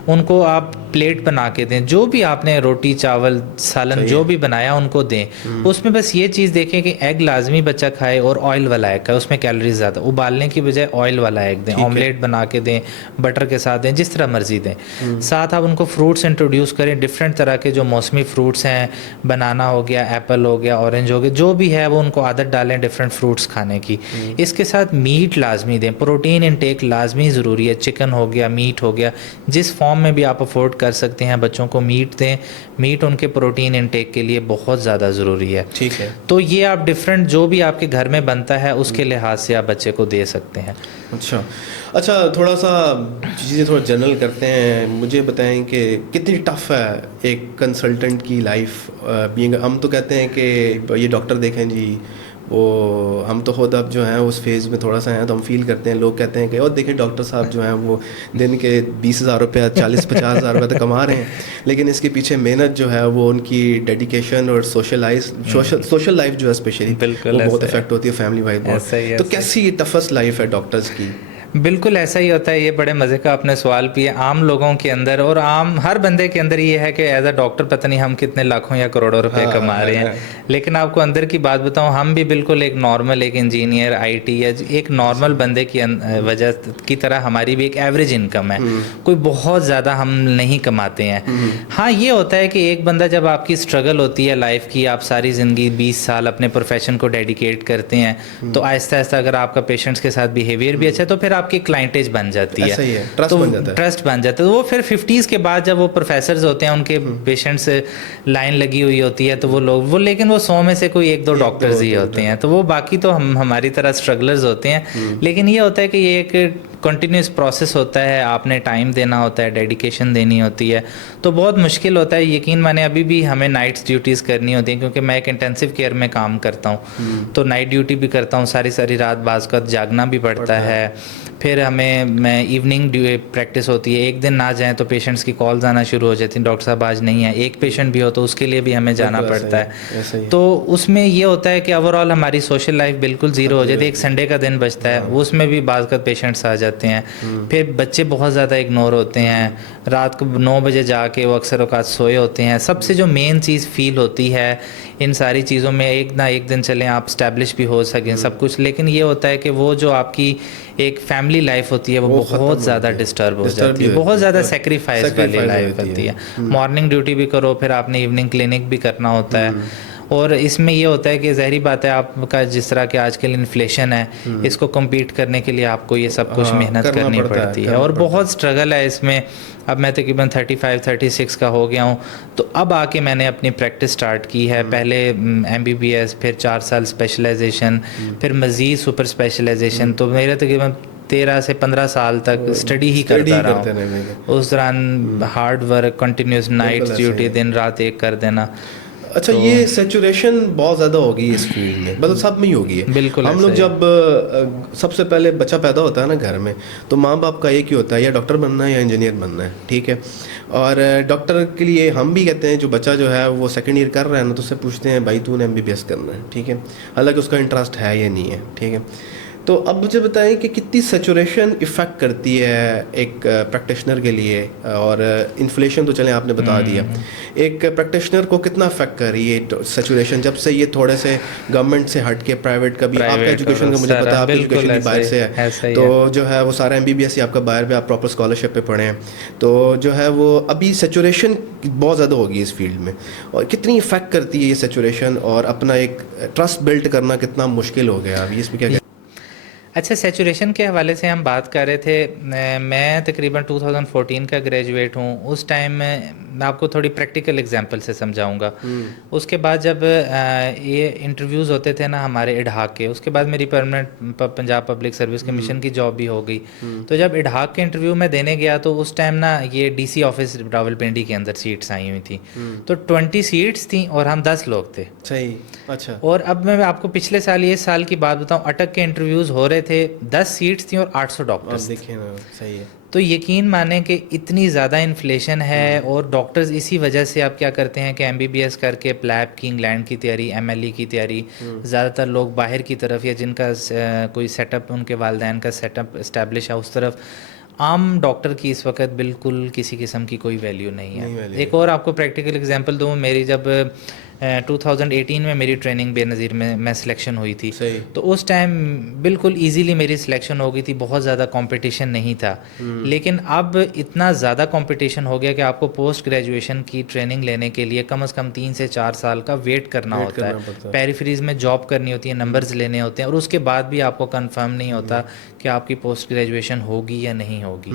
ان کو آپ پلیٹ بنا کے دیں, جو بھی آپ نے روٹی چاول سالن جو بھی بنایا ان کو دیں. اس میں بس یہ چیز دیکھیں کہ ایگ لازمی بچہ کھائے, اور آئل والا ایگ کا, اس میں کیلوریز زیادہ, ابالنے کی بجائے آئل والا ایگ دیں, آملیٹ بنا کے دیں, بٹر کے ساتھ دیں, جس طرح مرضی دیں. ساتھ آپ ان کو فروٹس انٹروڈیوس کریں, ڈفرینٹ طرح کے جو موسمی فروٹس ہیں, بنانا ہو گیا, ایپل ہو گیا, اورنج ہو گیا, جو بھی ہے وہ ان کو عادت ڈالیں ڈفرینٹ فروٹس کھانے کی. اس کے ساتھ میٹ لازمی دیں, پروٹین انٹیک لازمی ضروری ہے. چکن ہو گیا, میٹ ہو گیا, جس فارم میں بھی آپ افورڈ کر سکتے ہیں بچوں کو میٹ دیں. میٹ ان کے پروٹین انٹیک کے لیے بہت زیادہ ضروری ہے. ٹھیک ہے. تو یہ آپ ڈفرینٹ جو بھی آپ کے گھر میں بنتا ہے اس کے لحاظ سے آپ بچے کو دے سکتے ہیں. اچھا, تھوڑا سا چیزیں تھوڑا جنرل کرتے ہیں. مجھے بتائیں کہ کتنی ٹف ہے ایک کنسلٹنٹ کی لائف بینگ. ہم تو کہتے ہیں کہ یہ ڈاکٹر دیکھیں جی, وہ ہم تو خود اب جو ہیں اس فیز میں تھوڑا سا ہیں تو ہم فیل کرتے ہیں. لوگ کہتے ہیں کہ اور دیکھیں ڈاکٹر صاحب جو ہیں وہ دن کے 20,000 روپیہ 40-50,000 روپیہ تو کما رہے ہیں, لیکن اس کے پیچھے محنت جو ہے وہ ان کی ڈیڈیکیشن اور سوشل لائف جو ہے اسپیشلی وہ بہت افیکٹ ہوتی ہے فیملی وائز. تو کیسی ٹفسٹ لائف ہے ڈاکٹرز کی؟ بالکل ایسا ہی ہوتا ہے. یہ بڑے مزے کا آپ نے سوال کیا. عام لوگوں کے اندر اور عام ہر بندے کے اندر یہ ہے کہ ایز اے ڈاکٹر پتہ نہیں ہم کتنے لاکھوں یا کروڑوں روپے کما رہے ہیں, لیکن آپ کو اندر کی بات بتاؤں, ہم بھی بالکل ایک نارمل, ایک انجینئر, IT یا ایک نارمل بندے کی وجہ کی طرح ہماری بھی ایک ایوریج انکم ہے. کوئی بہت زیادہ ہم نہیں کماتے ہیں. ہاں یہ ہوتا ہے کہ ایک بندہ جب آپ کی اسٹرگل ہوتی ہے لائف کی, آپ ساری زندگی 20 سال اپنے پروفیشن کو ڈیڈیکیٹ کرتے ہیں, تو آہستہ آہستہ اگر آپ کا پیشنٹس کے ساتھ بیہیویئر بھی اچھا ہے تو پھر آپ کی کلائنٹیج بن جاتی ایسا ہی ہے، ہے، ٹرسٹ تو بن جاتا ہے. ٹرسٹ بن جاتا ہے. وہ پھر 50s کے بعد جب وہ پروفیسرز ہوتے ہیں ان کے پیشنٹس لائن لگی ہوئی ہوتی ہے، تو وہ لوگ لیکن وہ 100 میں سے کوئی 1-2 ڈاکٹرز ہی ہوتے ہیں، تو وہ باقی تو ہماری طرح اسٹرگلرز ہوتے ہیں. لیکن یہ ہوتا ہے کہ یہ ایک کنٹینیوس پروسیس ہوتا ہے، آپ نے ٹائم دینا ہوتا ہے، ڈیڈیکیشن دینی ہوتی ہے، تو بہت مشکل ہوتا ہے. یقین مانے ابھی بھی ہمیں نائٹس ڈیوٹیز کرنی ہوتی ہیں، کیونکہ میں ایک انٹینسو کیئر میں کام کرتا ہوں، تو نائٹ ڈیوٹی بھی کرتا ہوں، ساری رات بعض کا جاگنا بھی پڑتا ہے. پھر میں ایوننگ پریکٹس ہوتی ہے، ایک دن نہ جائیں تو پیشنٹس کی کالز آنا شروع ہو جاتی ہیں، ڈاکٹر صاحب آج نہیں ہے. ایک پیشنٹ بھی ہو تو اس کے لیے بھی ہمیں جانا پڑتا ہے. تو اس میں یہ ہوتا ہے کہ اوور آل ہماری سوشل لائف بالکل زیرو ہو جاتی ہے. ایک سنڈے کا دن بچتا ہے، اس میں بھی بعض کا پیشنٹس آ جاتے ہیں. پھر بچے بہت زیادہ اگنور ہوتے ہیں، رات کو 9 بجے جا کے وہ اکثر اوقات سوئے ہوتے ہیں. سب سے جو مین چیز فیل ہوتی ہے ان ساری چیزوں میں، ایک نہ ایک دن چلیں آپ اسٹیبلش بھی ہو سکیں سب کچھ، لیکن یہ ہوتا ہے کہ وہ جو آپ کی ایک فیملی لائف ہوتی ہے وہ بہت زیادہ ڈسٹرب ہو جاتی ہے، بہت زیادہ سیکریفائس والی لائف ہوتی ہے. مارننگ ڈیوٹی بھی کرو، پھر آپ نے ایوننگ کلینک بھی کرنا ہوتا ہے. اور اس میں یہ ہوتا ہے کہ ظاہری بات ہے آپ کا جس طرح کہ آج کل انفلیشن ہے، اس کو کمپیٹ کرنے کے لیے آپ کو یہ سب کچھ محنت کرنی پڑتی ہے، اور بہت اسٹرگل ہے اس میں. اب میں تقریباً 35-36 کا ہو گیا ہوں، تو اب آ کے میں نے اپنی پریکٹس سٹارٹ کی ہے. پہلے MBBS، پھر 4 سال اسپیشلائزیشن، پھر مزید سپر اسپیشلائزیشن. تو میرے تقریباً 13 سے 15 سال تک اسٹڈی ہی کرتا رہا ہوں. اس دوران hard work, continuous night duty, دن رات ایک کر دینا. اچھا، یہ سیچوریشن بہت زیادہ ہوگی اس فیلڈ میں، مطلب سب میں ہی ہوگی ہے. بالکل. ہم لوگ جب سب سے پہلے بچہ پیدا ہوتا ہے نا گھر میں، تو ماں باپ کا ایک ہی ہوتا ہے، یا ڈاکٹر بننا ہے یا انجینئر بننا ہے، ٹھیک ہے. اور ڈاکٹر کے لیے ہم بھی کہتے ہیں جو بچہ جو ہے وہ سیکنڈ ایئر کر رہا ہے نا، تو اس سے پوچھتے ہیں بھائی تو نے MBBS کرنا ہے، ٹھیک ہے، حالانکہ اس کا انٹرسٹ ہے یا نہیں ہے، ٹھیک ہے. تو اب مجھے بتائیں کہ کتنی سیچوریشن افیکٹ کرتی ہے ایک پریکٹیشنر کے لیے. اور انفلیشن تو چلیں آپ نے بتا دیا، ایک پریکٹیشنر کو کتنا افیکٹ کر رہی ہے سیچوریشن جب سے یہ تھوڑے سے گورنمنٹ سے ہٹ کے پرائیویٹ کا بھی. آپ کا ایجوکیشن کا مجھے پتا ہے آپ کی ایجوکیشن بھی باہر سے ہے، تو جو ہے وہ سارا MBBS ہی آپ کا باہر بھی، آپ پراپر اسکالرشپ پہ پڑھے ہیں، تو جو ہے وہ ابھی سیچوریشن بہت زیادہ ہوگی اس فیلڈ میں. اور کتنی افیکٹ کرتی ہے یہ سیچوریشن، اور اپنا ایک ٹرسٹ بلڈ کرنا کتنا مشکل ہو گیا ابھی، اس میں کیا؟ اچھا، سیچوریشن کے حوالے سے ہم بات کر رہے تھے. میں تقریباً 2014 کا گریجویٹ ہوں. اس ٹائم میں آپ کو تھوڑی پریکٹیکل ایگزامپل سے سمجھاؤں گا. اس کے بعد جب یہ انٹرویوز ہوتے تھے نا ہمارے اڈہاک کے، اس کے بعد میری permanent Punjab public service commission کی جاب بھی ہو گئی. تو جب اڈہاک کے انٹرویو میں دینے گیا تو اس ٹائم نا یہ DC آفس راولپنڈی کے اندر سیٹس آئی ہوئی تھیں. تو 20 سیٹس تھیں اور ہم 10 لوگ تھے. صحیح. اچھا. اور اب میں آپ کو پچھلے سال یہ سال کی بات بتاؤں، اٹک کے انٹرویوز ہو رہے تھے، 10 سیٹس تھیں اور 800 ڈاکٹرز. دیکھیں نا، صحیح ہے. تو یقین مانیں کہ اتنی زیادہ انفلیشن ہے، اور ڈاکٹرز اسی وجہ سے آپ کیا کرتے ہیں کہ MBBS کر کے پلیب کی، انگلینڈ کی تیاری، MLE کی تیاری، زیادہ تر لوگ باہر کی طرف، یا جن کا کوئی سیٹ اپ ان کے والدین کا سیٹ اپ اسٹیبلش ہے اس طرف. عام ڈاکٹر کی اس وقت بالکل کسی قسم کی کوئی ویلیو نہیں ہے. ایک اور آپ کو پریکٹیکل اگزامپل دوں، میری جب 2018 میں میری ٹریننگ بے نظیر میں سلیکشن ہوئی تھی، تو اس ٹائم بالکل ایزیلی میری سلیکشن ہو گئی تھی، بہت زیادہ کمپٹیشن نہیں تھا. لیکن اب اتنا زیادہ کمپٹیشن ہو گیا کہ آپ کو پوسٹ گریجویشن کی ٹریننگ لینے کے لیے کم از کم 3 سے 4 سال کا ویٹ کرنا ہوتا ہے. پیریفریز میں جاب کرنی ہوتی ہے، نمبرز لینے ہوتے ہیں، اور اس کے بعد بھی آپ کو کنفرم نہیں ہوتا کہ آپ کی پوسٹ گریجویشن ہوگی یا نہیں ہوگی.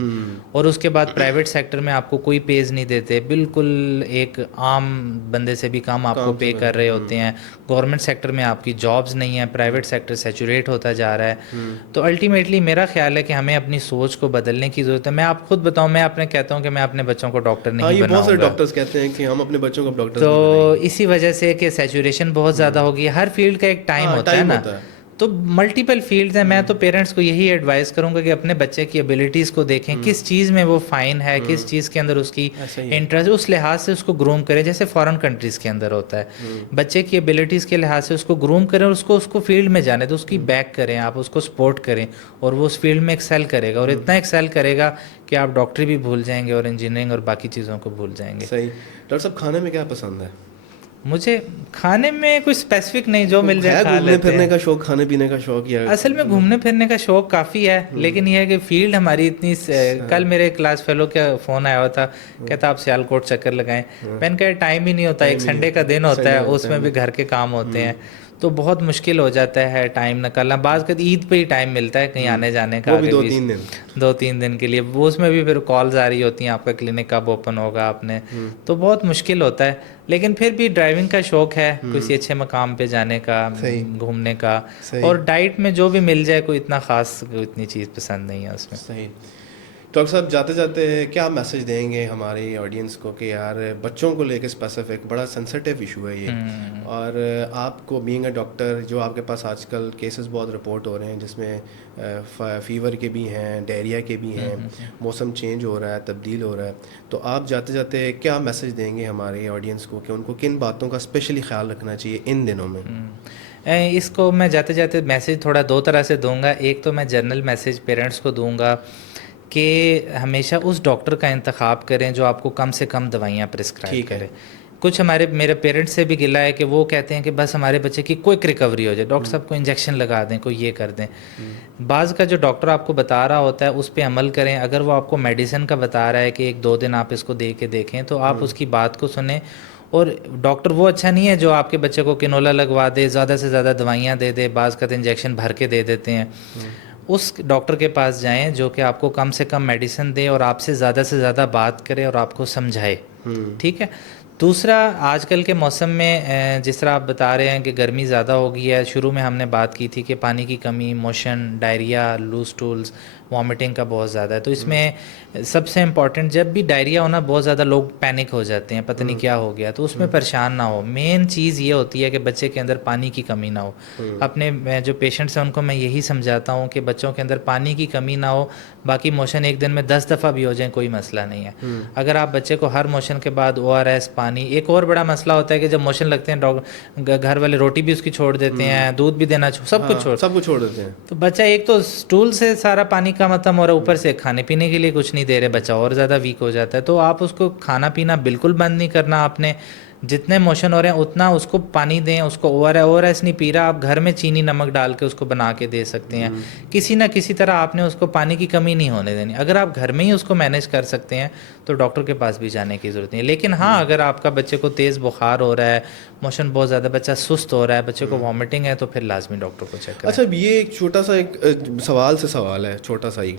اور اس کے بعد پرائیویٹ سیکٹر میں آپ کو کوئی پیز نہیں دیتے، بالکل ایک عام بندے سے بھی کم آپ کو پے کر رہے ہوتے ہیں. گورنمنٹ سیکٹر میں آپ کی جابز نہیں ہیں، پرائیویٹ سیکٹر سیچوریٹ ہوتا جا رہا ہے. تو الٹیمیٹلی میرا خیال ہے کہ ہمیں اپنی سوچ کو بدلنے کی ضرورت ہے. میں آپ خود بتاؤں، میں اپنے کہتا ہوں کہ میں اپنے بچوں کو ڈاکٹر نہیں بناؤں گا. بہت سارے ڈاکٹرز کہتے ہیں کہ ہم اپنے بچوں کو ڈاکٹر، تو اسی وجہ سے کہ سیچوریشن بہت زیادہ ہوگی. ہر فیلڈ کا ایک ٹائم ہوتا ہے نا، تو ملٹیپل فیلڈز ہیں. میں تو پیرنٹس کو یہی ایڈوائز کروں گا کہ اپنے بچے کی ایبلٹیز کو دیکھیں، کس چیز میں وہ فائن ہے، کس چیز کے اندر اس کی انٹرسٹ، اس لحاظ سے اس کو گروم کریں. جیسے فارن کنٹریز کے اندر ہوتا ہے، بچے کی ایبلٹیز کے لحاظ سے اس کو گروم کریں، اور اس کو فیلڈ میں جانے تو اس کی بیک کریں، آپ اس کو سپورٹ کریں، اور وہ اس فیلڈ میں ایکسیل کرے گا، اور اتنا ایکسیل کرے گا کہ آپ ڈاکٹری بھی بھول جائیں گے اور انجینئرنگ اور باقی چیزوں کو بھول جائیں گے. صحیح. ڈاکٹر صاحب، کھانے میں کیا پسند ہے؟ مجھے کھانے میں کوئی اسپیسیفک نہیں، جو مل جائے کھا لیتے ہیں. گھومنے پھرنے کا شوق، کھانے پینے کا شوق؟ یا اصل میں گھومنے پھرنے کا شوق کافی ہے، لیکن یہ ہے کہ فیلڈ ہماری اتنی. کل میرے کلاس فیلو کا فون آیا ہوا تھا، کہتا آپ سیال کوٹ چکر لگائیں. میں نے کہا ٹائم ہی نہیں ہوتا، ایک سنڈے کا دن ہوتا ہے، اس میں بھی گھر کے کام ہوتے ہیں. تو بہت مشکل ہو جاتا ہے ٹائم نکالنا. بعض کا عید پہ ہی ٹائم ملتا ہے کہیں آنے جانے کا, وہ بھی آگے 2-3 دن. 2-3 دن کے لیے, وہ اس میں بھی پھر کالز آ رہی ہوتی ہیں آپ کا کلینک کب اوپن ہوگا آپ نے, تو بہت مشکل ہوتا ہے. لیکن پھر بھی ڈرائیونگ کا شوق ہے, کسی اچھے مقام پہ جانے کا, صحیح گھومنے کا, صحیح. اور ڈائٹ میں جو بھی مل جائے, کوئی اتنا خاص اتنی چیز پسند نہیں ہے اس میں. صحیح. ڈاکٹر صاحب جاتے جاتے کیا میسج دیں گے ہماری آڈینس کو کہ یار بچوں کو لے کے اسپیسیفک بڑا سینسٹیو ایشو ہے یہ, اور آپ کو بینگ اے ڈاکٹر جو آپ کے پاس آج کل کیسز بہت رپورٹ ہو رہے ہیں جس میں فیور کے بھی ہیں, ڈائریا کے بھی ہیں, موسم چینج ہو رہا ہے, تبدیل ہو رہا ہے, تو آپ جاتے جاتے کیا میسج دیں گے ہماری آڈینس کو کہ ان کو کن باتوں کا اسپیشلی خیال رکھنا چاہیے ان دنوں میں؟ اس کو میں جاتے جاتے میسج تھوڑا 2 طرح سے دوں گا. ایک تو میں جنرل میسج پیرنٹس کو دوں گا کہ ہمیشہ اس ڈاکٹر کا انتخاب کریں جو آپ کو کم سے کم دوائیاں پرسکرائب کرے. کچھ میرے پیرنٹس سے بھی گلا ہے کہ وہ کہتے ہیں کہ بس ہمارے بچے کی کوئک ریکوری ہو جائے, ڈاکٹر صاحب کو انجیکشن لگا دیں, کوئی یہ کر دیں. بعض کا جو ڈاکٹر آپ کو بتا رہا ہوتا ہے اس پہ عمل کریں. اگر وہ آپ کو میڈیسن کا بتا رہا ہے کہ 1-2 دن آپ اس کو دے کے دیکھیں, تو آپ اس کی بات کو سنیں. اور ڈاکٹر وہ اچھا نہیں ہے جو آپ کے بچے کو کنولا لگوا دے, زیادہ سے زیادہ دوائیاں دے دے, بعض کا انجیکشن بھر کے دے دیتے ہیں. اس ڈاکٹر کے پاس جائیں جو کہ آپ کو کم سے کم میڈیسن دے اور آپ سے زیادہ بات کرے اور آپ کو سمجھائے. ٹھیک ہے. دوسرا, آج کل کے موسم میں جس طرح آپ بتا رہے ہیں کہ گرمی زیادہ ہو گئی ہے, شروع میں ہم نے بات کی تھی کہ پانی کی کمی, motion, diarrhoea, loose stools, vomiting کا بہت زیادہ ہے. تو اس میں سب سے امپورٹنٹ, جب بھی ڈائریا ہونا بہت زیادہ لوگ پینک ہو جاتے ہیں, پتہ نہیں کیا ہو گیا, تو اس میں پریشان نہ ہو. مین چیز یہ ہوتی ہے کہ بچے کے اندر پانی کی کمی نہ ہو. اپنے جو پیشنٹس ہیں ان کو میں یہی سمجھاتا ہوں کہ بچوں کے اندر پانی کی کمی نہ ہو. باقی موشن ایک دن میں 10 دفعہ بھی ہو جائیں کوئی مسئلہ نہیں ہے. اگر آپ بچے کو ہر موشن کے بعد ORS, پانی. ایک اور بڑا مسئلہ ہوتا ہے کہ جب موشن لگتے ہیں گھر والے روٹی بھی اس کی چھوڑ دیتے ہیں, دودھ بھی دینا, سب کچھ چھوڑ دیتے ہیں. تو بچہ ایک تو اسٹول سے سارا پانی کا ختم ہو رہا ہے, اوپر سے کھانے پینے کے لیے کچھ نہیں دے رہے, بچہ اور زیادہ ویک ہو جاتا ہے. تو آپ اس کو کھانا پینا بالکل بند نہیں کرنا آپ نے. جتنے موشن ہو رہے ہیں اتنا اس کو پانی دیں. اس کو ORS نہیں پی رہا, آپ گھر میں چینی نمک ڈال کے اس کو بنا کے دے سکتے ہیں. کسی نہ کسی طرح آپ نے اس کو پانی کی کمی نہیں ہونے دینی. اگر آپ گھر میں ہی اس کو مینیج کر سکتے ہیں تو ڈاکٹر کے پاس بھی جانے کی ضرورت نہیں ہے. لیکن ہاں, اگر آپ کا بچے کو تیز بخار ہو رہا ہے, موشن بہت زیادہ, بچہ سست ہو رہا ہے, بچے کو وامٹنگ ہے, تو پھر لازمی ڈاکٹر کو چیک کریں. اچھا, یہ ایک چھوٹا سا ایک سوال ہے چھوٹا سا ہی,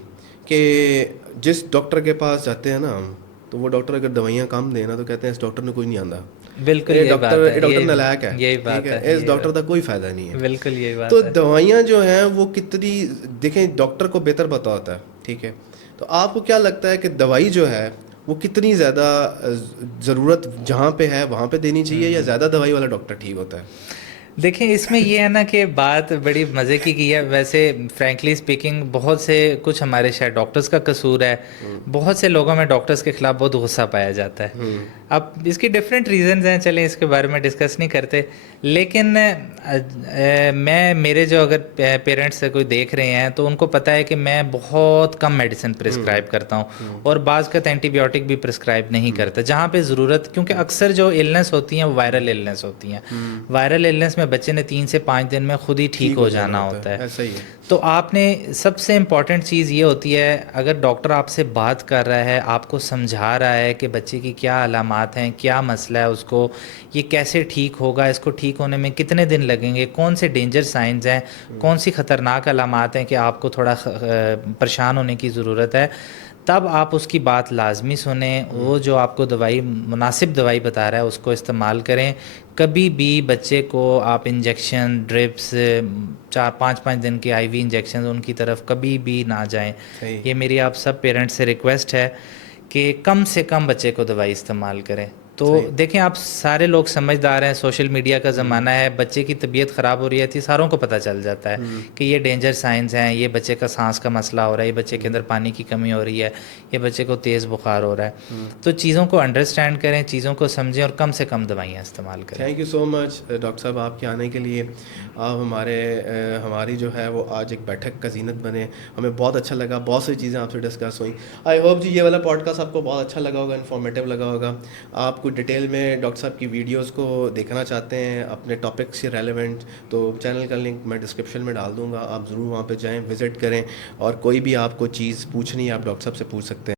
کہ جس ڈاکٹر کے پاس جاتے ہیں نا ہم, تو وہ ڈاکٹر اگر دوائیاں کم دے نا تو کہتے ہیں اس ڈاکٹر نے کوئی نہیں آندا, بالکل یہی بات ہے, ڈاکٹر نالائق ہے, یہی بات ہے, اس ڈاکٹر کا کوئی فائدہ نہیں ہے. بالکل یہی بات تو ہے. دوائیاں جو ہیں وہ کتنی, دیکھیں ڈاکٹر کو بہتر پتا ہوتا ہے, ٹھیک ہے, تو آپ کو کیا لگتا ہے کہ دوائی جو ہے وہ کتنی زیادہ ضرورت جہاں پہ ہے وہاں پہ دینی چاہیے, یا زیادہ دوائی والا ڈاکٹر ٹھیک ہوتا ہے؟ دیکھیں, اس میں یہ ہے نا کہ بات بڑی مزے کی ہے. ویسے فرینکلی اسپیکنگ بہت سے کچھ ہمارے شاید ڈاکٹرز کا قصور ہے. بہت سے لوگوں میں ڈاکٹرز کے خلاف بہت غصہ پایا جاتا ہے. اب اس کی ڈفرینٹ ریزنز ہیں, چلیں اس کے بارے میں ڈسکس نہیں کرتے. لیکن میرے جو اگر پیرنٹس سے کوئی دیکھ رہے ہیں تو ان کو پتہ ہے کہ میں بہت کم میڈیسن پرسکرائب کرتا ہوں, اور بعض کا اینٹی بایوٹک بھی پرسکرائب نہیں کرتا جہاں پہ ضرورت, کیونکہ اکثر جو النس ہوتی ہیں وہ وائرل النس ہوتی ہیں. وائرل النس میں بچے نے 3 سے 5 دن میں خود ہی ٹھیک ہو جانا ہوتا ہے. ایسا ہی ہے. تو آپ نے سب سے امپورٹنٹ چیز یہ ہوتی ہے, اگر ڈاکٹر آپ سے بات کر رہا ہے, آپ کو سمجھا رہا ہے کہ بچے کی کیا علامات ہیں, کیا مسئلہ ہے اس کو, یہ کیسے ٹھیک ہوگا, اس کو ٹھیک ہونے میں کتنے دن لگیں گے, کون سے ڈینجر سائنز ہیں, کون سی خطرناک علامات ہیں کہ آپ کو تھوڑا پریشان ہونے کی ضرورت ہے, تب آپ اس کی بات لازمی سنیں. وہ جو آپ کو دوائی, مناسب دوائی بتا رہا ہے اس کو استعمال کریں. کبھی بھی بچے کو آپ انجیکشن, ڈرپس, 4-5 دن کے IV انجیکشن, ان کی طرف کبھی بھی نہ جائیں. یہ میری آپ سب پیرنٹس سے ریکویسٹ ہے کہ کم سے کم بچے کو دوائی استعمال کریں. تو دیکھیں, آپ سارے لوگ سمجھدار ہیں, سوشل میڈیا کا زمانہ ہے, بچے کی طبیعت خراب ہو رہی ہے ساروں کو پتہ چل جاتا ہے کہ یہ ڈینجر سائنز ہیں, یہ بچے کا سانس کا مسئلہ ہو رہا ہے, یہ بچے کے اندر پانی کی کمی ہو رہی ہے, یہ بچے کو تیز بخار ہو رہا ہے. تو چیزوں کو انڈرسٹینڈ کریں, چیزوں کو سمجھیں, اور کم سے کم دوائیاں استعمال کریں. Thank you so much doctor صاحب آپ کے آنے کے لیے. آپ ہماری جو ہے وہ آج ایک بیٹھک کا زینت بنے. ہمیں بہت اچھا لگا, بہت سی چیزیں آپ سے ڈسکس ہوئیں. آئی ہوپ جی یہ والا پوڈ کاسٹ آپ کو بہت اچھا لگا ہوگا, انفارمیٹیو لگا ہوگا. آپ کو ڈیٹیل میں ڈاکٹر صاحب کی ویڈیوز کو دیکھنا چاہتے ہیں اپنے ٹاپک سے ریلیونٹ, تو چینل کا لنک میں ڈسکرپشن میں ڈال دوں گا, آپ ضرور وہاں پہ جائیں, وزٹ کریں, اور کوئی بھی آپ کو چیز پوچھنی ہے آپ ڈاکٹر صاحب سے پوچھ سکتے ہیں.